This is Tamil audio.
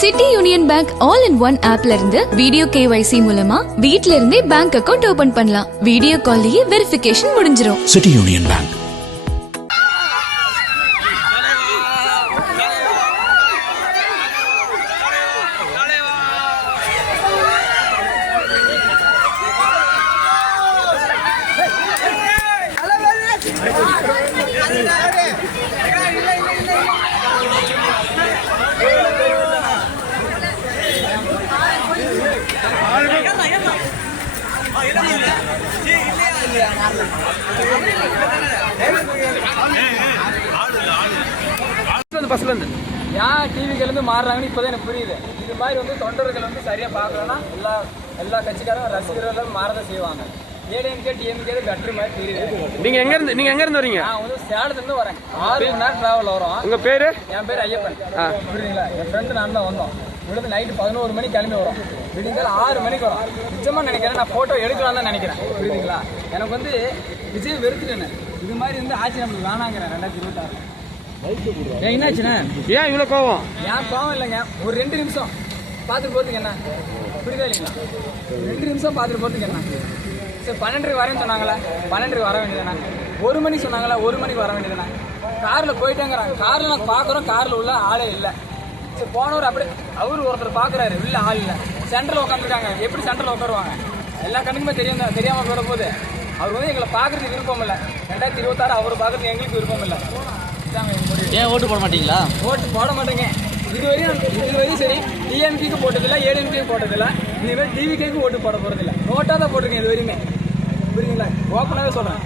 City union bank all in one ஆப்ல இருந்து வீடியோ KYC மூலமா வீட்ல இருந்தே பேங்க் அக்கவுண்ட் ஓபன் பண்ணலாம். வீடியோ கால்லயே வெரிஃபிகேஷன் முடிஞ்சிரும். City union bank. பஸ்ல இருந்து ஏன் டிவிகள் இருந்து மாறுறாங்கன்னு இப்போதான் எனக்கு புரியுது. இது மாதிரி வந்து தொண்டர்கள் வந்து சரியா பார்க்கலன்னா எல்லா கட்சிக்காரும் ரசிகர்களும் மாறதான் செய்வாங்க. ஏடிஎம்கே டிஎம்கே பெட்டர் மாதிரி தெரியுது. நீங்க எங்க இருந்து வரீங்க? நான் வந்து சேலத்துல இருந்து வரேன். 6 மணி நேரம் டிராவல் வரும். உங்க பேரு? என் பேர் ஐயப்பன். புரியுதுங்களா? என் ஃப்ரெண்டு நான் தான் வந்தோம். இவ்வளவு நைட்டு 11 மணிக்கு கிளம்பி வரும். விடிஞ்சாலும் 6 மணிக்கு வரும். நிச்சயமா நினைக்கிறேன் நான் போட்டோ எடுக்கலாம் தான் நினைக்கிறேன். புரியுதுங்களா? எனக்கு வந்து விஜய் வெறுத்துட்டேன். இது மாதிரி வந்து ஆட்சி நம்மளுக்கு வேணாங்கிறேன் 2026. என்னாச்சுண்ணே? ஏன் இவ்வளவு கோவம்? ஏன் கோவம் இல்லைங்க, ஒரு 2 நிமிஷம் பார்த்துட்டு போறதுக்கு என்ன? புரியுதா இல்லைங்களா? 2 நிமிஷம் பார்த்துட்டு போறதுக்கு என்ன? சரி 12 வரேன்னு சொன்னாங்களா? 12 வர வேண்டியதுண்ணா. 1 மணி சொன்னாங்களா? 1 மணிக்கு வர வேண்டியதுண்ணா. கார்ல போயிட்டேங்கிறாங்க. கார்ல நான் பாக்குறோம், கார்ல உள்ள ஆளே இல்லை. சரி போனவர் அப்படியே அவரு ஒருத்தர் பாக்குறாரு, உள்ள ஆள் இல்லை. சென்டர்ல உட்காந்துருக்காங்க. எப்படி சென்டர்ல உட்காருவாங்க? எல்லா கண்ணுக்குமே தெரியாம போற போது அவர் வந்து எங்களை பாக்குறதுக்கு விருப்பம் இல்லை. 2026 அவர் பாக்குறதுக்கு எங்களுக்கு விருப்பம் இல்லை. ஏன் ஓட்டு போட மாட்டீங்களா? ஓட்டு போட மாட்டேங்க. இதுவரையும் சரி டிஎம்கேக்கு போட்டதில்லை, ஏடிஎம்கே போட்டதில்லை. இனிமேல் டிவிகேக்கு ஓட்டு போட போறதில்லை. நோட்டா தான் போட்டிருக்கேன் இது வரையுமே. புரியுங்களா? ஓப்பனாகவே சொல்றேன்.